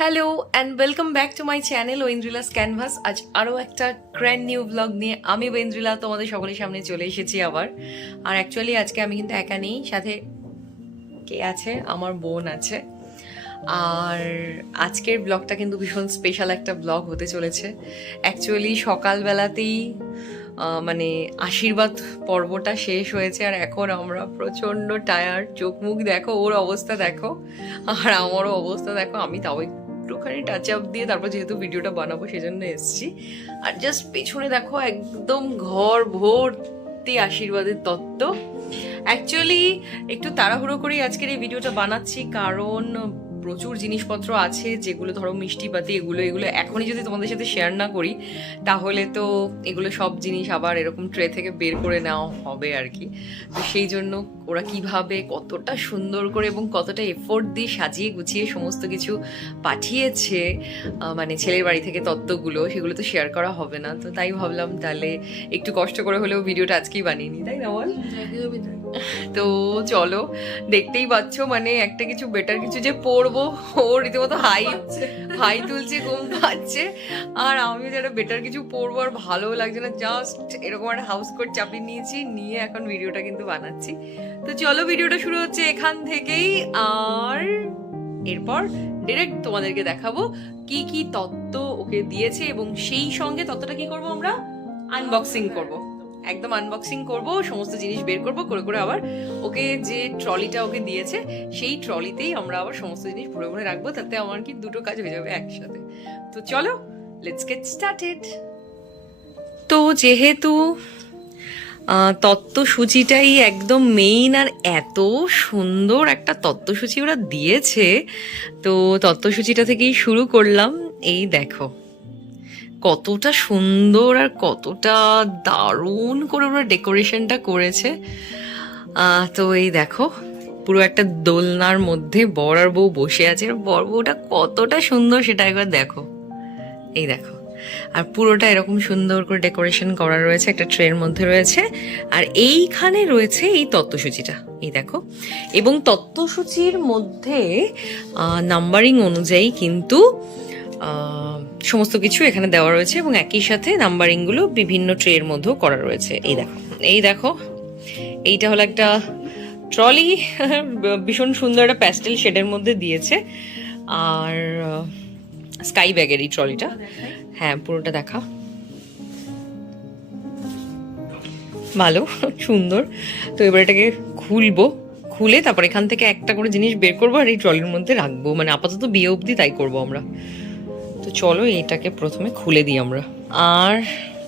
Hello and welcome back to my channel ওয়েন্দ্রিলাস canvas আজ আরও একটা গ্র্যান্ড নিউ ব্লগ নিয়ে আমি ওয়েন্দ্রিলা তোমাদের সকলের সামনে চলে এসেছি আবার। আর অ্যাকচুয়ালি আজকে আমি কিন্তু একা নেই, সাথে কে আছে? আমার বোন আছে। আর আজকের ব্লগটা কিন্তু ভীষণ স্পেশাল একটা ব্লগ হতে চলেছে। অ্যাকচুয়ালি সকালবেলাতেই মানে আশীর্বাদ পর্বটা শেষ হয়েছে, আর এখন আমরা প্রচণ্ড টায়ার চোখ মুখ দেখো, ওর অবস্থা দেখো, আর আমারও অবস্থা দেখো, আমি তাও একটুখানি টাচ আপ দিয়ে তারপর যেহেতু ভিডিওটা বানাবো সেজন্য এসেছি। আর জাস্ট পেছনে দেখো একদম ঘর ভর্তি আশীর্বাদের তত্ত্ব। অ্যাকচুয়ালি একটু তাড়াহুড়ো করেই আজকের এই ভিডিওটা বানাচ্ছি, কারণ প্রচুর জিনিসপত্র আছে, যেগুলো ধরো মিষ্টিপাতি এগুলো এগুলো এখনই যদি তোমাদের সাথে শেয়ার না করি, তাহলে তো এগুলো সব জিনিস আবার এরকম ট্রে থেকে বের করে নেওয়া হবে আর কি। তো সেই জন্য ওরা কীভাবে কতটা সুন্দর করে এবং কতটা এফোর্ট দিয়ে সাজিয়ে গুছিয়ে সমস্ত কিছু পাঠিয়েছে মানে ছেলের বাড়ি থেকে তত্ত্বগুলো, সেগুলো তো শেয়ার করা হবে না। তো তাই ভাবলাম তাহলে একটু কষ্ট করে হলেও ভিডিওটা আজকেই বানিয়ে নিই, তাই না বল? তো চলো দেখতেই পাচ্ছ মানে একটা কিছু বেটার কিছু যে পড়ব ও রীতিমতো হাই হাই তুলছে ঘুম পাচ্ছে। আর আমি যারা বেটার কিছু পড়ব আর ভালো লাগছে না। জাস্ট এরকম একটা হাউস কোট চাপিয়ে নিয়েছি নিয়ে এখন ভিডিওটা কিন্তু বানাচ্ছি। তো চলো ভিডিওটা শুরু হচ্ছে এখান থেকেই। আর এরপর ডিরেক্ট তোমাদেরকে দেখাবো কি কি তত্ত্ব ওকে দিয়েছে এবং সেই সঙ্গে তত্ত্বটা কি করব আমরা? আনবক্সিং করব। একদম আনবক্সিং করব, সমস্ত জিনিস বের করব, করে করে আবার ওকে যে ট্রলিটা ওকে দিয়েছে, সেই ট্রলিতেই আমরা আবার সমস্ত জিনিস ভরে ভরে রাখব, তাতে আমার কি দুটো কাজ হয়ে যাবে একসাথে। তো চলো লেটস গেট স্টার্টেড তো যেহেতু তত্ত্বসূচিটাই একদম মেইন আর এত সুন্দর একটা তত্ত্বসূচি ওরা দিয়েছে, তো তত্ত্বসূচিটা থেকেই শুরু করলাম। এই দেখো। কতটা সুন্দর আর কতটা দারুণ করে ওরা ডেকোরেশনটা করেছে। তো এই দেখো, পুরো একটা দোলনার মধ্যে বর আর বউ বসে আছে। বর বউটা কতটা সুন্দর সেটা একবার দেখো। এই দেখো, আর পুরোটা এরকম সুন্দর করে ডেকোরেশন করা রয়েছে, একটা ট্রের মধ্যে রয়েছে। আর এইখানে রয়েছে এই তত্ত্বসূচিটা, এই দেখো। এবং তত্ত্বসূচির মধ্যে নাম্বারিং অনুযায়ী কিন্তু সমস্ত কিছু এখানে দেওয়া রয়েছে এবং একই সাথে নাম্বারিংগুলো বিভিন্ন ট্রের মধ্যেও করা রয়েছে। এই দেখো এই দেখো, এইটা হলো একটা ট্রলি, ভীষণ সুন্দর একটা প্যাস্টেল শেডের মধ্যে দিয়েছে। আর স্কাই ব্যাগের এই ট্রলিটা। হ্যাঁ পুরোটা দেখা। ভালো, সুন্দর। তো এবার এটাকে খুলবো, খুলে তারপর এখান থেকে একটা করে জিনিস বের করব আর এই ট্রলির মধ্যে রাখব। মানে আপাতত বিয়ে অবধি তাই করব আমরা। চলো এটাকে প্রথমে খুলে দিই আমরা। আর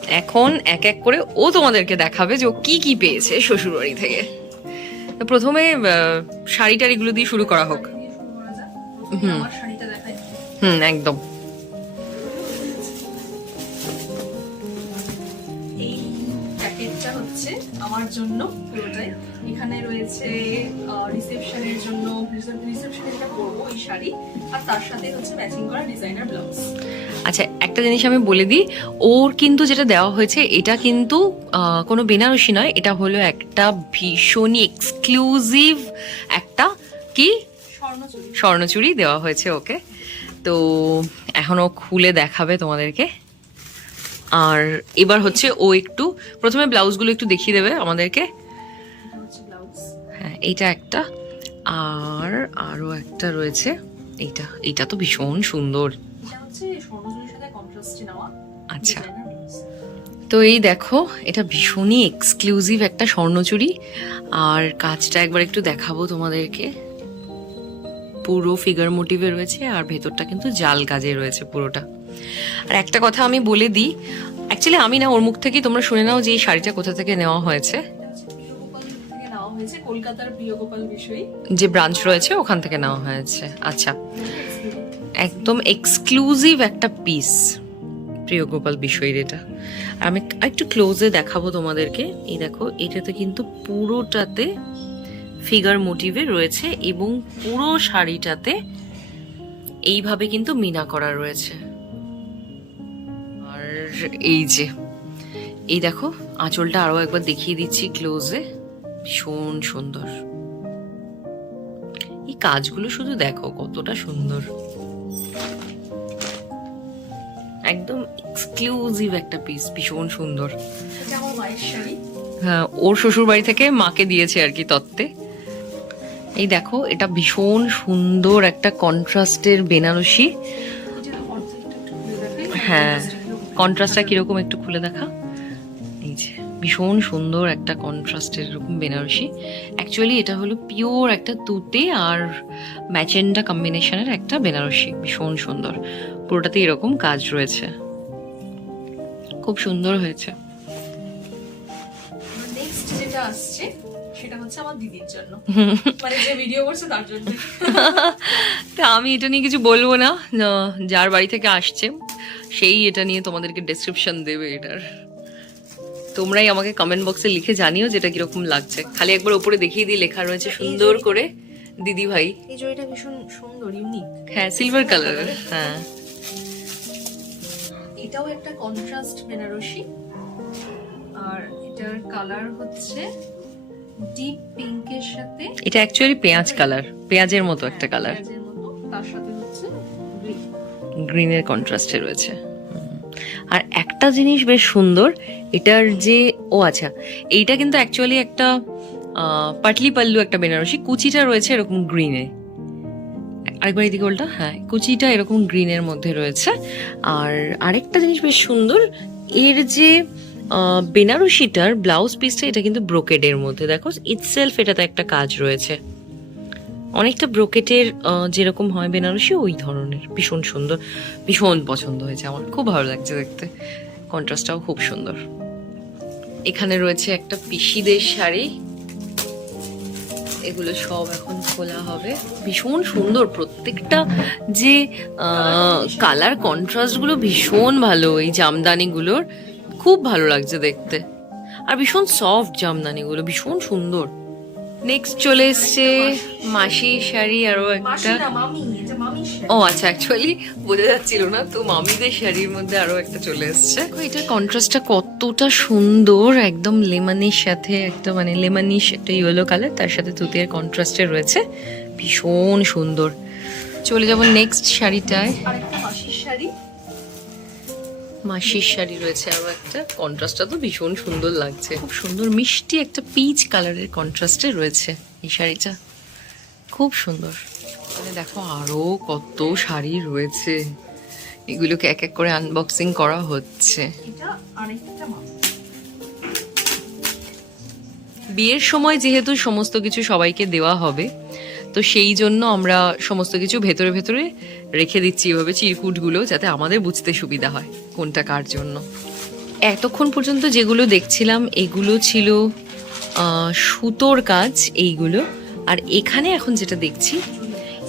এখন এক এক করে ও তোমাদেরকে দেখাবে যে ও কি কি পেয়েছে শ্বশুরবাড়ি থেকে। প্রথমে শাড়ি টাড়িগুলো দিয়ে শুরু করা হোক। হুম। হুম, একদম। আমার জন্য। রয়েছে রিসেপশনের জন্য রিসেপশনে যেটা পরবো এই শাড়ি আর তার সাথে হচ্ছে ম্যাচিং করা ডিজাইনার ব্লাউজ আচ্ছা একটা জিনিস আমি বলে দিই ওর কিন্তু যেটা দেওয়া হয়েছে এটা কিন্তু কোনো বেনারসি নয় এটা হলো একটা ভীষণই এক্সক্লুসিভ একটা কি? স্বর্ণচুরি। দেওয়া হয়েছে ওকে। তো এখনও খুলে দেখাবে তোমাদেরকে। আর এবার হচ্ছে ও একটু প্রথমে ব্লাউজগুলো একটু দেখিয়ে দেবে আমাদেরকে। হ্যাঁ এইটা একটা। আর আরও একটা রয়েছে। এইটা এইটা তো ভীষণ সুন্দর। আচ্ছা। তো এই দেখো এটা ভীষণই এক্সক্লুসিভ একটা স্বর্ণচুরি। আর কাজটা একবার একটু দেখাবো তোমাদেরকে। পুরো ফিগার মোটিভে রয়েছে আর ভেতরটা কিন্তু জাল কাজে রয়েছে পুরোটা। আর একটা কথা আমি বলে দিই অ্যাকচুয়ালি আমি না ওর মুখ থেকেই তোমরা শুনে নাও যে এই শাড়িটা কোথা থেকে নেওয়া হয়েছে। হয়েছে কলকাতার প্রিয়গোপাল বিষয়ী। যে ব্রাঞ্চ রয়েছে, ওখান থেকে নেওয়া হয়েছে। আচ্ছা। একদম এক্সক্লুসিভ একটা পিস প্রিয় গোপাল বিষয়ের এটা। আমি একটু ক্লোজে দেখাবো তোমাদেরকে। এই দেখো, এটাতে কিন্তু পুরোটাতে ফিগার মোটিভে রয়েছে এবং পুরো শাড়িটাতে এইভাবে কিন্তু মিনা করা রয়েছে। আর এই যে, এই দেখো, আঁচলটা আরও একবার দেখিয়ে দিচ্ছি ক্লোজে ভীষণ সুন্দর। এই কাজগুলো শুধু দেখো কতটা সুন্দর। একদম এক্সক্লুসিভ একটা পিস ভীষণ সুন্দর। হ্যাঁ ওর শ্বশুর বাড়ি থেকে মাকে দিয়েছে আর কি তত্ত্বে। এই দেখো এটা ভীষণ সুন্দর একটা কন্ট্রাস্টের বেনারসি। হ্যাঁ কন্ট্রাস্টটা কীরকম। একটু খুলে দেখা। ভীষণ সুন্দর একটা কন্ট্রাস্টের এরকম বেনারসি। অ্যাকচুয়ালি এটা হলো পিওর একটা তুতে আর ম্যাচেন্ডা কম্বিনেশনের একটা বেনারসি। ভীষণ সুন্দর। পুরোটাতে এরকম কাজ রয়েছে। খুব সুন্দর হয়েছে। নেক্সট যেটা আসছে সেটা হচ্ছে আমার দিদির জন্য। মানে যে ভিডিও করছে তার জন্য। তা আমি এটা নিয়ে কিছু বলব না। না- যার বাড়ি থেকে আসছে সেই এটা নিয়ে তোমাদেরকে ডেসক্রিপশন দেবে এটার। তোমরাই আমাকে কমেন্ট বক্সে লিখে জানিও যেটা কীরকম লাগছে। খালি একবার উপরে দেখিয়ে দিয়ে লেখা রয়েছে সুন্দর করে দিদি ভাই। এই জয়টা ভীষণ সুন্দর ইউনিক হ্যাঁ সিলভার কালারের হ্যাঁ। এটাও একটা কন্ট্রাস্ট বেনারসি। আর এটার কালার হচ্ছে ডিপ পিঙ্কের সাথে এটা অ্যাকচুয়ালি পেঁয়াজ কালার পেঁয়াজের মতো একটা কালার তার সাথে হচ্ছে। গ্রিনের কন্ট্রাস্টে রয়েছে। আর একটা জিনিস বেশ সুন্দর এটার যে, ও আচ্ছা এইটা কিন্তু অ্যাকচুয়ালি একটা পাটলি পাল্লু একটা বেনারসি, কুচিটা রয়েছে এরকম গ্রিনে আরেকবার এদিকে উল্টা হ্যাঁ কুচিটা এরকম গ্রিনের মধ্যে রয়েছে। আর আরেকটা জিনিস বেশ সুন্দর, এর যে বেনারসিটার ব্লাউজ পিসটা এটা কিন্তু ব্রোকেডের মধ্যে। দেখো ইটসেলফ এটাতে একটা কাজ রয়েছে। অনেকটা ব্রোকেটের যেরকম হয় বেনারসি, ওই ধরনের। ভীষণ সুন্দর, ভীষণ পছন্দ হয়েছে আমার। খুব ভালো লাগছে দেখতে। কন্ট্রাস্টটাও খুব সুন্দর। এখানে রয়েছে একটা পিসিদের শাড়ি। এগুলো সব এখন খোলা হবে। ভীষণ সুন্দর প্রত্যেকটা যে কালার কন্ট্রাস্টগুলো ভীষণ ভালো এই জামদানিগুলোর। খুব ভালো লাগছে দেখতে। আর ভীষণ সফট জামদানিগুলো, ভীষণ সুন্দর। নেক্সট চলে এসছে মাসির শাড়ি আরও একটা। মাসি ও আচ্ছা অ্যাকচুয়ালি বোঝা যাচ্ছিল না তো মামিদের শাড়ির মধ্যে আরও একটা চলে এসছে। এটার কন্ট্রাস্টটা কতটা সুন্দর একদম লেমনের সাথে একটা মানে লেমনিশ একটা ইয়েলো কালার তার সাথে তুতের কন্ট্রাস্টে রয়েছে। ভীষণ সুন্দর। চলে যাব নেক্সট শাড়িটায়। শাড়ি। মাসির শাড়ি রয়েছে আরও একটা। কন্ট্রাস্টটা তো ভীষণ সুন্দর লাগছে। খুব সুন্দর মিষ্টি একটা পিচ কালারের কন্ট্রাস্টে রয়েছে এই শাড়িটা। খুব সুন্দর। মানে দেখো আরও কত শাড়ি রয়েছে। এগুলোকে এক এক করে আনবক্সিং করা হচ্ছে। বিয়ের সময় যেহেতু সমস্ত কিছু সবাইকে দেওয়া হবে তো সেই জন্য আমরা সমস্ত কিছু ভেতরে ভেতরে রেখে দিচ্ছি এভাবে চিরকুটগুলো, যাতে আমাদের বুঝতে সুবিধা হয় কোনটা কার জন্য। এতক্ষণ পর্যন্ত যেগুলো দেখছিলাম, এগুলো ছিল সুতোর কাজ এইগুলো। আর এখানে এখন যেটা দেখছি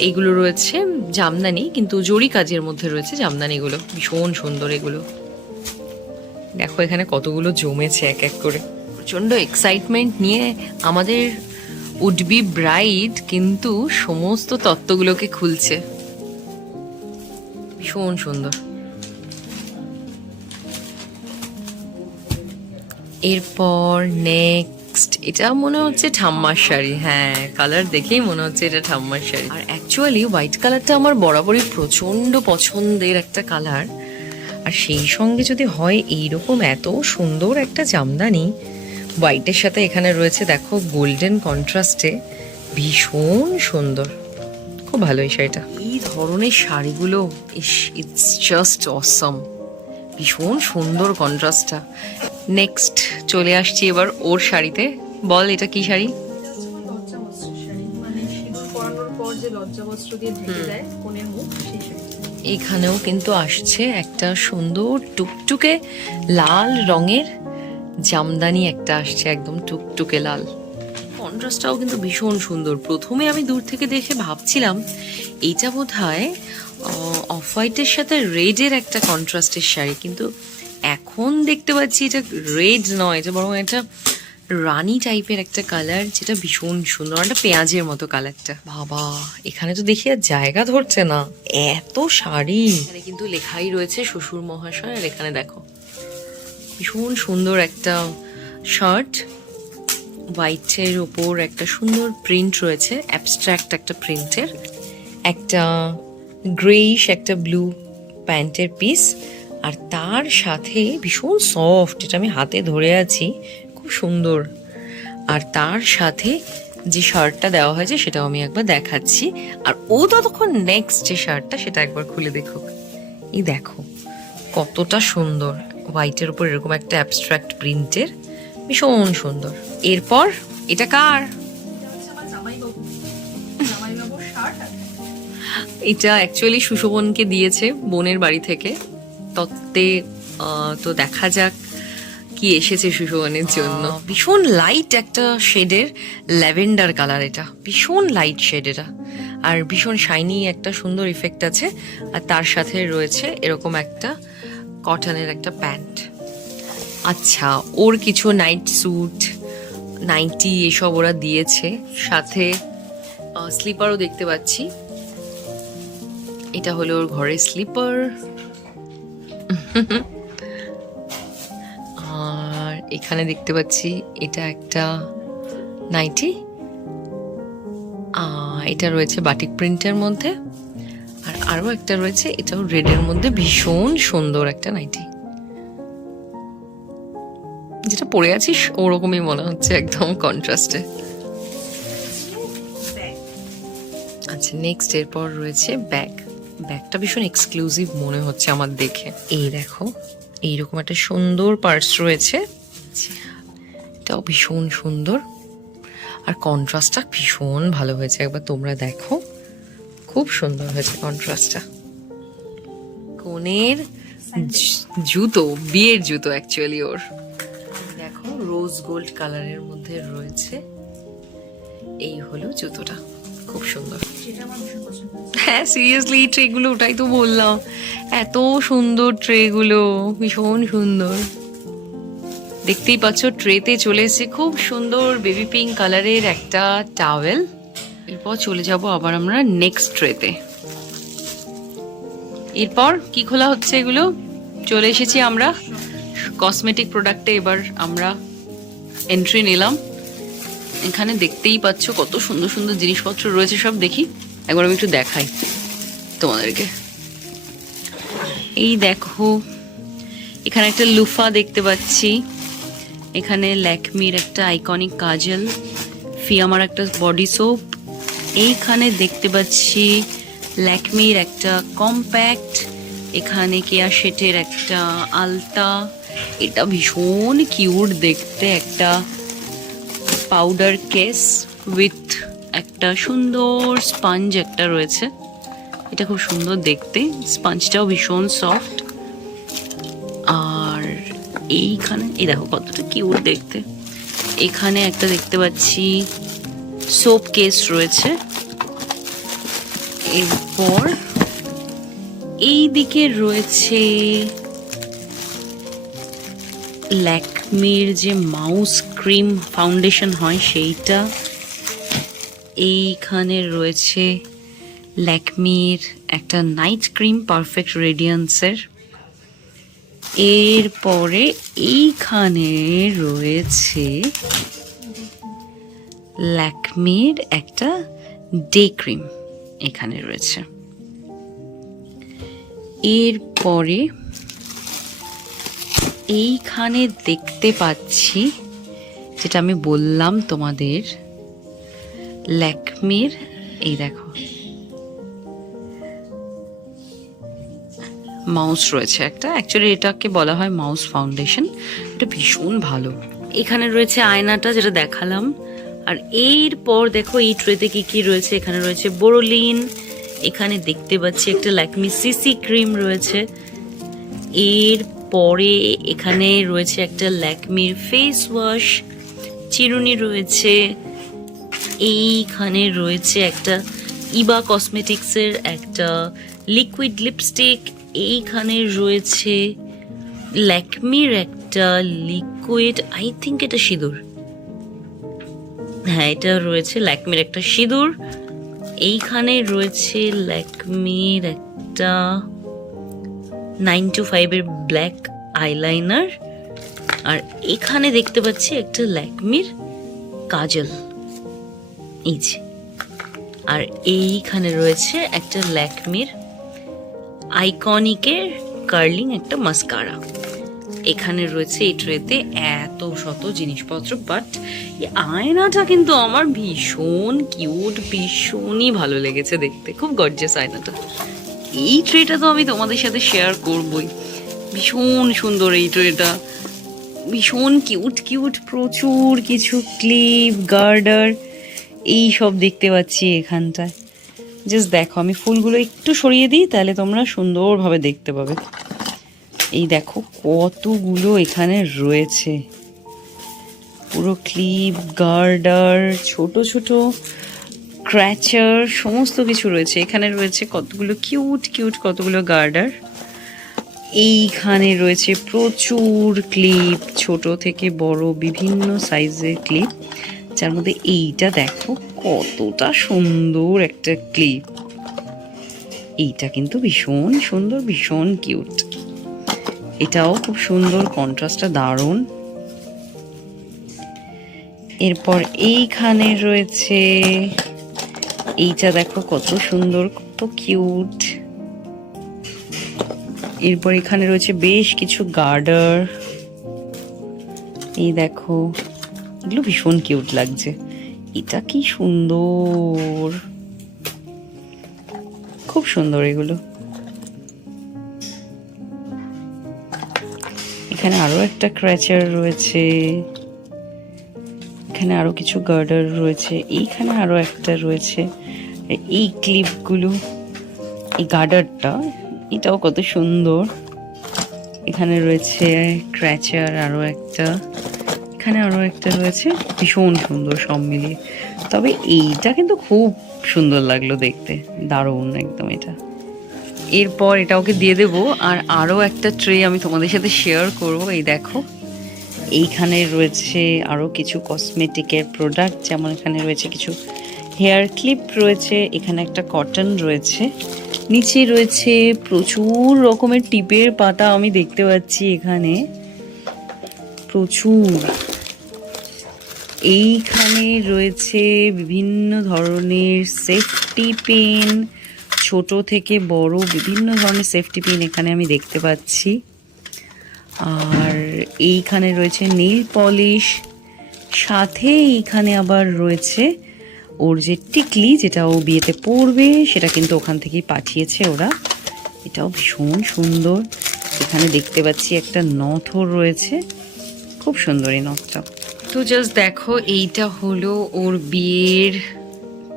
এইগুলো রয়েছে জামদানি, কিন্তু জরি কাজের মধ্যে রয়েছে জামদানিগুলো। ভীষণ সুন্দর এগুলো। দেখো এখানে কতগুলো জমেছে এক এক করে। প্রচণ্ড এক্সাইটমেন্ট নিয়ে আমাদের উডবি ব্রাইড কিন্তু সমস্ত তত্ত্বগুলোকে খুলছে। ভীষণ সুন্দর। এরপর নেক্সট এটা মনে হচ্ছে ঠাম্মার শাড়ি। হ্যাঁ কালার দেখেই মনে হচ্ছে এটা ঠাম্মার শাড়ি। আর অ্যাকচুয়ালি হোয়াইট কালারটা আমার বরাবরই প্রচণ্ড পছন্দের একটা কালার আর সেই সঙ্গে যদি হয় এইরকম এত সুন্দর একটা জামদানি হোয়াইটের সাথে এখানে রয়েছে দেখো গোল্ডেন কন্ট্রাস্টে ভীষণ সুন্দর। খুব ভালো এই শাড়িটা। এই ধরনের শাড়িগুলো ইস ইটস জাস্ট অসম ভীষণ সুন্দর কন্ট্রাস্টটা নেক্সট চলে আসছি এবার ওর শাড়িতে। বল এটা কি শাড়ি? এখানেও কিন্তু আসছে একটা সুন্দর টুকটুকে লাল রঙের জামদানি একটা আসছে একদম টুকটুকে লাল। কন্ট্রাস্টটাও কিন্তু ভীষণ সুন্দর। প্রথমে আমি দূর থেকে দেখে ভাবছিলাম, এইটা বোধ হয় অফ হোয়াইটের সাথে রেডের একটা কন্ট্রাস্টের শাড়ি। কিন্তু এখন দেখতে পাচ্ছি এটা রেড নয়, এটা বরং এটা রানি টাইপের একটা কালার, যেটা ভীষণ সুন্দর। একটা পেঁয়াজের মতো কালারটা। বাবা, এখানে তো দেখি আর জায়গা ধরছে না। এত শাড়ি। কিন্তু লেখাই রয়েছে শ্বশুর মহাশয় আর এখানে দেখো ভীষণ সুন্দর একটা শার্ট হোয়াইটের ওপর একটা সুন্দর প্রিন্ট রয়েছে অ্যাবস্ট্রাক্ট একটা প্রিন্টের একটা গ্রেইশ একটা ব্লু প্যান্টের পিস আর তার সাথে ভীষণ সফট এটা আমি হাতে ধরে আছি, খুব সুন্দর। আর তার সাথে যে শার্টটা দেওয়া হয়েছে সেটাও আমি একবার দেখাচ্ছি। আর ও ততক্ষণ নেক্সট যে শার্টটা সেটা একবার খুলে দেখুক। এই দেখো, কতটা সুন্দর। হোয়াইটের উপর এরকম একটা অ্যাবস্ট্রাক্ট প্রিন্টের ভীষণ সুন্দর। এরপর এটা কার? এটা অ্যাকচুয়ালি সুশোভনকে দিয়েছে বোনের বাড়ি থেকে। তত্ত্বে তো দেখা যাক কি এসেছে সুশোভনের জন্য। ভীষণ লাইট একটা শেডের ল্যাভেন্ডার কালার এটা। ভীষণ লাইট শেড এটা। আর ভীষণ শাইনি একটা সুন্দর ইফেক্ট আছে। আর তার সাথে রয়েছে এরকম একটা কটনের একটা প্যান্ট। আচ্ছা ওর কিছু নাইট স্যুট নাইটি এসব ওরা দিয়েছে। সাথে স্লিপারও দেখতে পাচ্ছি। এটা হলো ওর ঘরের স্লিপার আর এখানে দেখতে পাচ্ছি এটা একটা নাইটি এটা রয়েছে বাটিক প্রিন্টের মধ্যে। আর আরও একটা রয়েছে, এটাও রেডের মধ্যে ভীষণ সুন্দর একটা নাইটি। যেটা পরে আছিস, ওরকমই মনে হচ্ছে একদম কন্ট্রাস্টে আচ্ছা নেক্সট এরপর রয়েছে ব্যাগ। ব্যাগটা ভীষণ এক্সক্লুসিভ মনে হচ্ছে আমার দেখে। এই দেখো, এইরকম একটা সুন্দর পার্স রয়েছে। এটাও ভীষণ সুন্দর। আর কন্ট্রাস্টটা ভীষণ ভালো হয়েছে, একবার তোমরা দেখো। খুব সুন্দর হয়েছে কন্ট্রাস্টটা কনের জুতো বিয়ের জুতো অ্যাকচুয়ালি ওর। দেখো রোজ গোল্ড কালারের মধ্যে রয়েছে। এই হলো জুতোটা। খুব সুন্দর। হ্যাঁ সিরিয়াসলি ট্রেগুলো ওটাই তো বললাম। এত সুন্দর ট্রেগুলো ভীষণ সুন্দর। দেখতেই পাচ্ছ ট্রেতে চলে এসেছে খুব সুন্দর বেবি পিঙ্ক কালারের একটা টাওয়েল এরপর চলে যাব আবার আমরা নেক্সট ট্রেতে এরপর কি খোলা হচ্ছে এগুলো? চলে এসেছি আমরা। কসমেটিক প্রোডাক্টে এবার আমরা এন্ট্রি নিলাম। এখানে দেখতেই পাচ্ছ কত সুন্দর সুন্দর জিনিসপত্র রয়েছে, সব দেখি। একবার আমি একটু দেখাই তোমাদেরকে। এই দেখো, এখানে একটা লুফা দেখতে পাচ্ছি। এখানে ল্যাকমির একটা আইকনিক কাজল, ফিয়ামার একটা বডি সোপ এইখানে দেখতে পাচ্ছি ল্যাকমির একটা কম্প্যাক্ট, এখানে কেয়া শেটের একটা আলতা। এটা ভীষণ কিউট দেখতে, একটা পাউডার কেস উইথ একটা সুন্দর স্পঞ্জ একটা রয়েছে। এটা খুব সুন্দর দেখতে, স্পঞ্জটাও ভীষণ সফট। আর এইখানে, এই দেখো কতটা কিউট দেখতে। এখানে একটা দেখতে পাচ্ছি সোপ কেস রয়েছে। এরপর এই দিকে রয়েছে ল্যাকমির যে মাউস ক্রিম ফাউন্ডেশন হয় সেইটা। এইখানে রয়েছে ল্যাকমির একটা নাইট ক্রিম পারফেক্ট রেডিয়েন্সের। এরপরে এইখানে রয়েছে ল্যাকমির একটা ডে ক্রিম এখানে রয়েছে। এরপরে এইখানে দেখতে পাচ্ছি, যেটা আমি বললাম তোমাদের, ল্যাকমির, এই দেখো। মাউস রয়েছে একটা, অ্যাকচুয়ালি এটাকে বলা হয় মাউস ফাউন্ডেশন, এটা ভীষণ ভালো। এখানে রয়েছে আয়নাটা, যেটা দেখালাম। আর এরপর দেখো এই ট্রেতে কি কি রয়েছে? এখানে রয়েছে বোরোলিন এখানে দেখতে পাচ্ছি একটা ল্যাকমি সিসি ক্রিম রয়েছে। এর পরে এখানে রয়েছে একটা ল্যাকমির ফেস ওয়াশ চিরুনি রয়েছে। এইখানে রয়েছে একটা ইবা কসমেটিক্সের একটা লিকুইড লিপস্টিক এইখানে রয়েছে ল্যাকমির একটা লিকুইড আই থিঙ্ক এটা সিঁদুর। হ্যাঁ এটা রয়েছে ল্যাকমির একটা সিঁদুর। এইখানে রয়েছে ল্যাকমির একটা নাইন টু ফাইভের ব্ল্যাক আইলাইনার। আর এখানে দেখতে পাচ্ছি একটা ল্যাকমির কাজল। এই যে। আর এইখানে রয়েছে একটা ল্যাকমির আইকনিকের কার্লিং একটা মাস্কারা। এখানে রয়েছে এই ট্রেতে এত শত জিনিসপত্র বাট এই আয়নাটা কিন্তু আমার ভীষণ কিউট ভীষণই ভালো লেগেছে দেখতে, খুব গর্জিয়াস আয়নাটা। এই ট্রেটা তো আমি তোমাদের সাথে শেয়ার করবই। ভীষণ সুন্দর এই ট্রেটা। ভীষণ কিউট কিউট প্রচুর কিছু ক্লিপ গার্ডার এই সব দেখতে পাচ্ছি এখানটায়। জাস্ট দেখো, আমি ফুলগুলো একটু সরিয়ে দিই, তাহলে তোমরা সুন্দরভাবে দেখতে পাবে। এই দেখো কতগুলো এখানে রয়েছে। পুরো ক্লিপ, গার্ডার, ছোট ছোট ক্র্যাচার, সমস্ত কিছু রয়েছে। এখানে রয়েছে কতগুলো কিউট কিউট কতগুলো গার্ডার। এইখানে রয়েছে প্রচুর ক্লিপ, ছোট থেকে বড় বিভিন্ন সাইজের ক্লিপ। যার মধ্যে এইটা দেখো কতটা সুন্দর একটা ক্লিপ। এইটা কিন্তু ভীষণ সুন্দর, ভীষণ কিউট। এটাও খুব সুন্দর কন্ট্রাস্টটা দারুণ। এরপর এইখানে রয়েছে, এইটা দেখো কত সুন্দর, কত কিউট এরপর এখানে রয়েছে বেশ কিছু গার্ডার। এই দেখো, এগুলো ভীষণ কিউট লাগছে। এটা কি সুন্দর। খুব সুন্দর এগুলো। এখানে আরও একটা ক্র্যাচার রয়েছে। এখানে আরও কিছু গার্ডার রয়েছে। এইখানে আরও একটা রয়েছে। এই ক্লিপগুলো এই গার্ডারটা এটাও কত সুন্দর। এখানে রয়েছে ক্র্যাচার আরও একটা। এখানে আরও একটা রয়েছে। ভীষণ সুন্দর সব মিলিয়ে। তবে এইটা কিন্তু খুব সুন্দর লাগল দেখতে। দারুণ একদম এটা। এরপর এটা ওকে দিয়ে দেবো। আর আরও একটা ট্রে আমি তোমাদের সাথে শেয়ার করব। এই দেখো, এইখানে রয়েছে আরও কিছু কসমেটিকের প্রোডাক্ট যেমন এখানে রয়েছে কিছু হেয়ার ক্লিপ রয়েছে এখানে একটা কটন রয়েছে। নিচে রয়েছে প্রচুর রকমের টিপের পাতা আমি দেখতে পাচ্ছি এখানে। প্রচুর। এইখানে রয়েছে বিভিন্ন ধরনের সেফটি পেন ছোট থেকে বড় বিভিন্ন ধরনের সেফটি পিন এখানে আমি দেখতে পাচ্ছি। আর এইখানে রয়েছে নীল পলিশ সাথে এইখানে আবার রয়েছে ওর যে টিকলি যেটা ও বিয়েতে পরবে, সেটা কিন্তু ওখান থেকেই পাঠিয়েছে ওরা। এটাও ভীষণ সুন্দর। এখানে দেখতে পাচ্ছি একটা নথও রয়েছে। খুব সুন্দর এই নথটা। তো জাস্ট দেখো, এইটা হলো ওর বিয়ের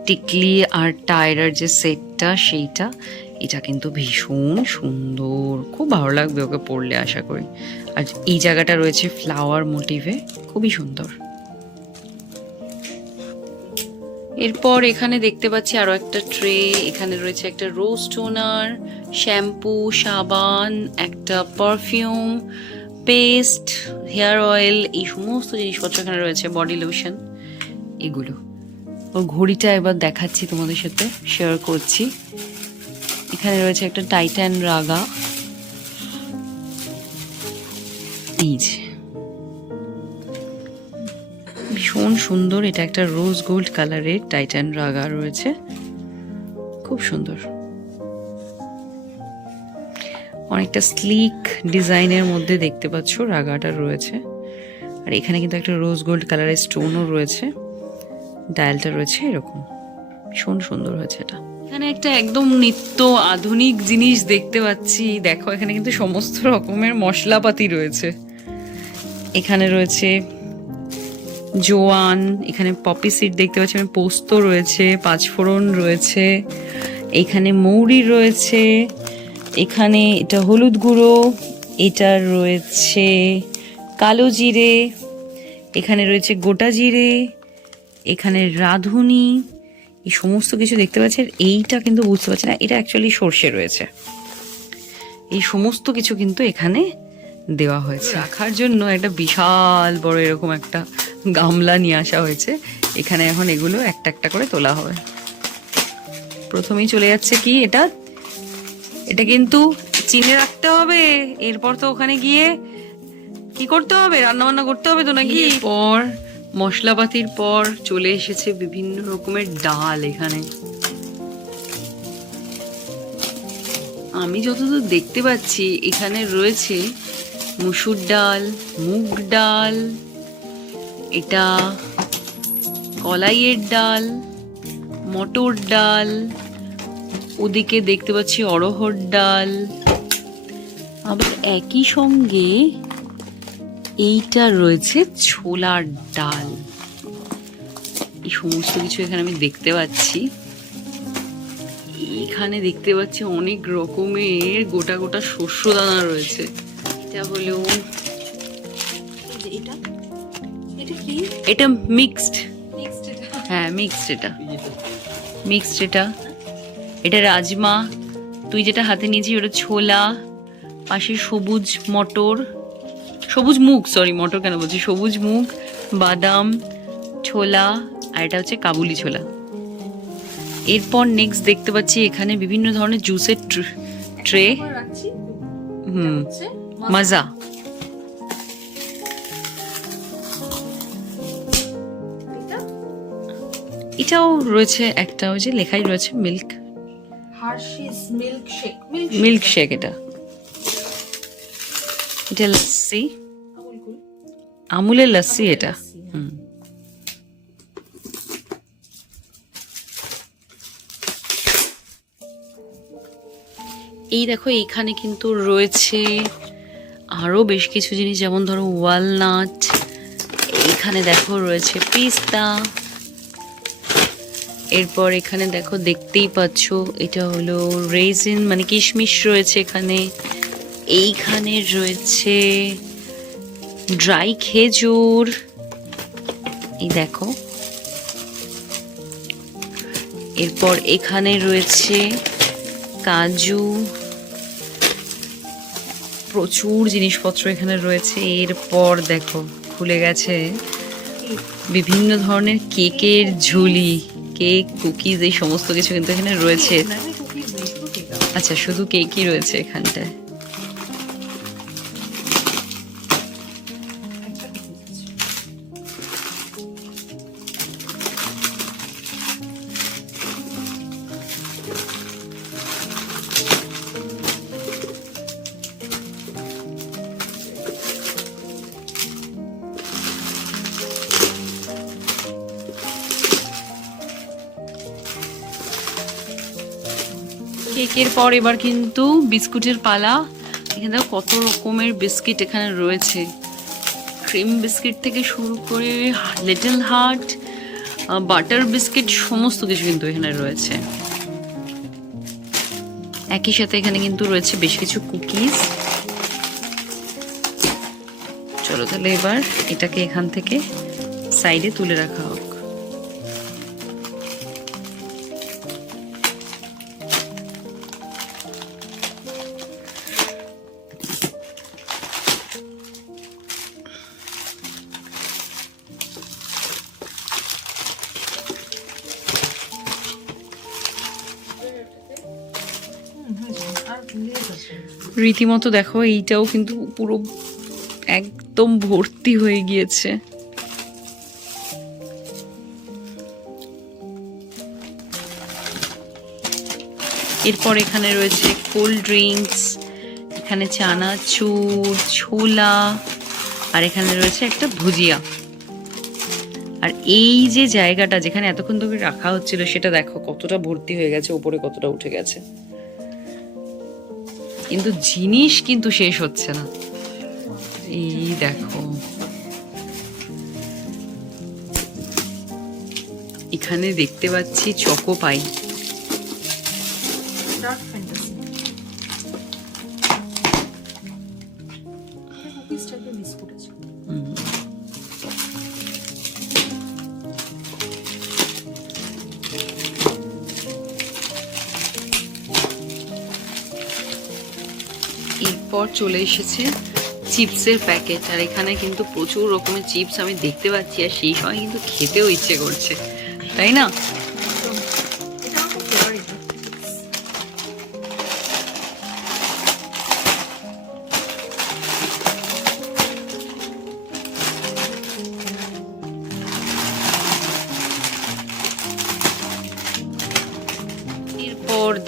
টিকলি আর টায়রার যে সেটটা সেইটা, এটা কিন্তু ভীষণ সুন্দর। খুব ভালো লাগবে ওকে পড়লে আশা করি। আর এই জায়গাটা রয়েছে ফ্লাওয়ার মোটিভে খুবই সুন্দর। এরপর এখানে দেখতে পাচ্ছি আরও একটা ট্রে এখানে রয়েছে একটা রোজ টোনার শ্যাম্পু সাবান, একটা পারফিউম পেস্ট হেয়ার অয়েল এই সমস্ত জিনিসপত্র এখানে রয়েছে বডি লোশন এগুলো। ও ঘড়িটা এবার দেখাচ্ছি তোমাদের সাথে শেয়ার করছি। এখানে রয়েছে একটা টাইটান রাগা। ভীষণ সুন্দর, এটা একটা রোজ গোল্ড কালারের টাইটান রাগা রয়েছে। খুব সুন্দর। অনেকটা স্লিক ডিজাইনের মধ্যে দেখতে পাচ্ছ রাগাটা রয়েছে। আর এখানে কিন্তু একটা রোজ গোল্ড কালারের স্টোনও রয়েছে। ডায়ালটা রয়েছে এরকম। ভীষণ সুন্দর হয়েছে এটা। এখানে একটা একদম নিত্য আধুনিক জিনিস দেখতে পাচ্ছি। দেখো, এখানে কিন্তু সমস্ত রকমের মশলাপাতি রয়েছে। এখানে রয়েছে জোয়ান, এখানে পপি সিড দেখতে পাচ্ছি আমি পোস্ত রয়েছে, পাঁচফোড়ন রয়েছে, এখানে মৌরি রয়েছে, এখানে এটা হলুদ গুঁড়ো, এটা রয়েছে কালো জিরে, এখানে রয়েছে গোটা জিরে এখানে রাঁধুনি এই সমস্ত কিছু দেখতে পাচ্ছি আর এইটা কিন্তু বুঝতে পারছি না এটা অ্যাকচুয়ালি সর্ষে রয়েছে। এই সমস্ত কিছু কিন্তু এখানে দেওয়া হয়েছে। রাখার জন্য একটা বিশাল বড় এরকম একটা গামলা নিয়ে আসা হয়েছে। এখানে এখন এগুলো একটা একটা করে তোলা হবে। প্রথমেই চলে যাচ্ছে কি এটা? এটা কিন্তু চিনে রাখতে হবে। এরপর তো ওখানে গিয়ে কি করতে হবে? রান্না বান্না করতে হবে তো নাকি? পর মশলাপাতির পর চলে এসেছে বিভিন্ন রকমের ডাল এখানে। আমি যতদূর দেখতে পাচ্ছি, এখানে রয়েছে মুসুর ডাল, মুগ ডাল, এটা কলাইয়ের ডাল, মটর ডাল, ওদিকে দেখতে পাচ্ছি অড়হর ডাল। আবার একই সঙ্গে এইটা রয়েছে ছোলার ডাল। এই সমস্ত কিছু এখানে আমি দেখতে পাচ্ছি। এখানে দেখতে পাচ্ছি অনেক রকমের গোটা গোটা শস্য দানা রয়েছে। এটা হলো এটা? এটা কি? এটা মিক্সড। হ্যাঁ মিক্সড এটা। মিক্সড এটা। এটা রাজমা। তুই যেটা হাতে নিয়েছিস ওটা ছোলা পাশে সবুজ মটর। সবুজ মুগ সরি মটর কেন বলছি? সবুজ মুগ বাদাম ছোলা আর এটা হচ্ছে কাবুলি ছোলা। এরপর নেক্সট দেখতে পাচ্ছি এখানে বিভিন্ন ধরনের জুসের ট্রে হুম। মাজা। এটাও রয়েছে একটা ওই যে লেখাই রয়েছে milk Hershey's milk shake milk milk shake এটা এটা কুল আমুলের লস্যি এটা। এই দেখো, এইখানে কিন্তু রয়েছে আরও বেশ কিছু জিনিস, যেমন ধরো ওয়ালনাট, এইখানে দেখো রয়েছে পিস্তা, এরপর এখানে দেখো দেখতেই পাচ্ছ, এটা হলো রেজিন মানে কিশমিশ রয়েছে এখানে, এইখানে রয়েছে ড্রাই খেজুর। এই দেখো। এরপর এখানে রয়েছে কাজু। প্রচুর জিনিসপত্র এখানে রয়েছে। এরপর দেখো খুলে গেছে বিভিন্ন ধরনের কেকের ঝুলি। কেক কুকিজ এই সমস্ত কিছু কিন্তু এখানে রয়েছে। আচ্ছা শুধু কেকই রয়েছে এখানটায়। কেকের পর এবার কিন্তু বিস্কুটের পালা। এখানে কত রকমের বিস্কিট এখানে রয়েছে। ক্রিম বিস্কিট থেকে শুরু করে লিটল হার্ট বাটার বিস্কিট, সমস্ত কিছু কিন্তু এখানে রয়েছে। একই সাথে এখানে কিন্তু রয়েছে বেশ কিছু কুকিজ। চলো তাহলে এবার এটাকে এখান থেকে সাইডে তুলে রাখা হোক। রীতিমতো দেখো, এইটাও কিন্তু পুরো একদম ভর্তি হয়ে গিয়েছে। এরপর এখানে রয়েছে কোল্ড ড্রিঙ্কস এখানে চানাচুর, ছোলা, আর এখানে রয়েছে একটা ভুজিয়া। আর এই যে জায়গাটা যেখানে এতক্ষণ ধরে রাখা হচ্ছিল, সেটা দেখো কতটা ভর্তি হয়ে গেছে, ওপরে কতটা উঠে গেছে। কিন্তু জিনিস কিন্তু শেষ হচ্ছে না। এই দেখো। এখানে দেখতে পাচ্ছি চকো পাই চলে এসেছে চিপসের প্যাকেট। আর এখানে কিন্তু প্রচুর রকমের চিপস আমি দেখতে পাচ্ছি, আর সেই সময় কিন্তু খেতেও ইচ্ছে করছে, তাই না?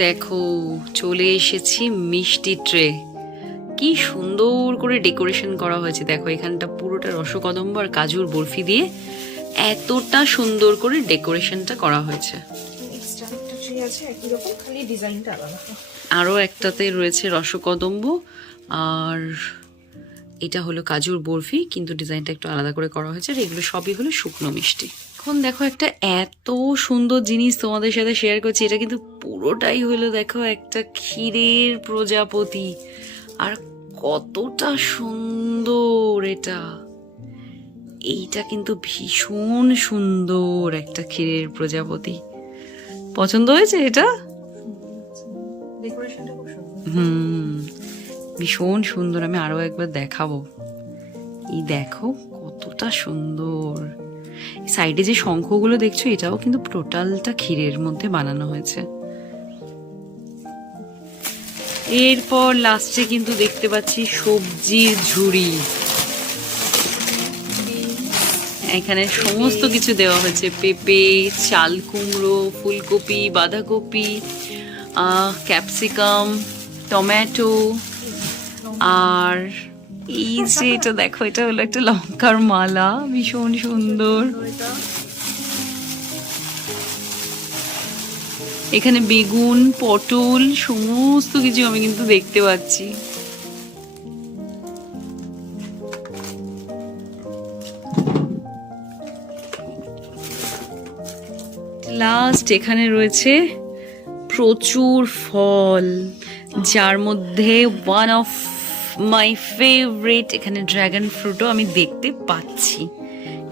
দেখো, চলে এসেছি মিষ্টি ট্রে। কি সুন্দর করে ডেকোরেশন করা হয়েছে। দেখো এখানটা পুরোটা রসকদম্ব আর কাজুর বরফি দিয়ে এতটা সুন্দর করে ডেকোরেশনটা করা হয়েছে। আরও একটাতে রয়েছে রসকদম্ব আর এটা হলো কাজুর বরফি কিন্তু ডিজাইনটা একটু আলাদা করে করা হয়েছে আর এগুলো সবই হলো শুকনো মিষ্টি। এখন দেখো একটা এত সুন্দর জিনিস তোমাদের সাথে শেয়ার করছি এটা কিন্তু পুরোটাই হলো দেখো একটা ক্ষীরের প্রজাপতি। আর কতটা সুন্দর এটা। এইটা কিন্তু ভীষণ সুন্দর একটা ক্ষীরের প্রজাপতি। পছন্দ হয়েছে এটা? হুম ভীষণ সুন্দর। আমি আরও একবার দেখাবো। এই দেখো কতটা সুন্দর। সাইডে যে শঙ্খগুলো দেখছ এটাও কিন্তু টোটালটা ক্ষীরের মধ্যে বানানো হয়েছে। এরপর লাস্টে কিন্তু দেখতে পাচ্ছি সবজির ঝুড়ি। এখানে সমস্ত কিছু দেওয়া হয়েছে। পেঁপে চাল কুমড়ো ফুলকপি বাঁধাকপি ক্যাপসিকাম টমেটো আর এই যে এটা দেখো এটা হলো একটা লঙ্কার মালা। ভীষণ সুন্দর। এখানে বেগুন, পটল, সমস্ত কিছু আমি কিন্তু দেখতে পাচ্ছি। লাস্ট এখানে রয়েছে প্রচুর ফল, যার মধ্যে ওয়ান অফ মাই ফেভারিট এখানে ড্রাগন ফ্রুটও আমি দেখতে পাচ্ছি।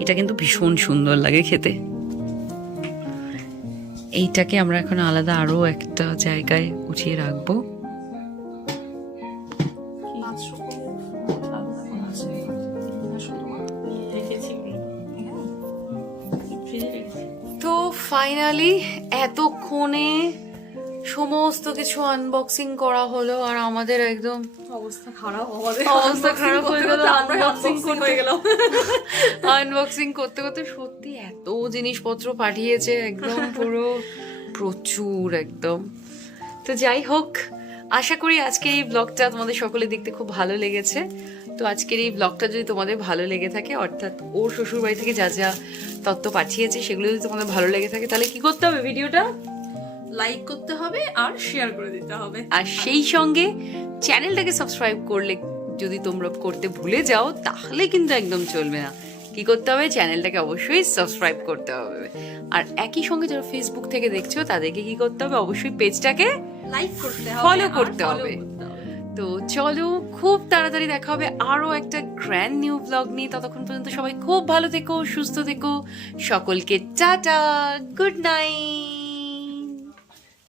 এটা কিন্তু ভীষণ সুন্দর লাগে খেতে। এইটাকে আমরা এখন আলাদা আরও একটা জায়গায় উঠিয়ে রাখব। তো ফাইনালি এতক্ষণে সমস্ত কিছু আনবক্সিং করা হলো আর আমাদের একদম অবস্থা খারাপ আমাদের। অবস্থা খারাপ হয়ে গেল, আনবক্সিং হয়ে গেলাম। আনবক্সিং করতে করতে সত্যি এত জিনিসপত্র পাঠিয়েছে একদম পুরো প্রচুর একদম। তো যাই হোক আশা করি আজকের এই ব্লগটা তোমাদের সকলে দেখতে খুব ভালো লেগেছে। তো আজকের এই ব্লগটা যদি তোমাদের ভালো লেগে থাকে অর্থাৎ ওর শ্বশুরবাড়ি থেকে যা যা তত্ত্ব পাঠিয়েছে সেগুলো যদি তোমাদের ভালো লেগে থাকে তাহলে কি করতে হবে ভিডিওটা? লাইক করতে হবে আর শেয়ার করে দিতে হবে। আর সেই সঙ্গে চ্যানেলটাকে সাবস্ক্রাইব করলে যদি তোমরা করতে ভুলে যাও তাহলে কিন্তু একদম চলবে না। কি করতে হবে? চ্যানেলটাকে অবশ্যই সাবস্ক্রাইব করতে হবে। আর একই সঙ্গে যারা ফেসবুক থেকে দেখছ তাদেরকে কি করতে হবে? অবশ্যই পেজটাকে লাইক করতে হবে ফলো করতে হবে। তো চলো খুব তাড়াতাড়ি দেখা হবে আরও একটা গ্র্যান্ড নিউ ব্লগ নিয়ে। ততক্ষণ পর্যন্ত সবাই খুব ভালো থেকো সুস্থ থেকো। সকলকে টাটা গুড নাইট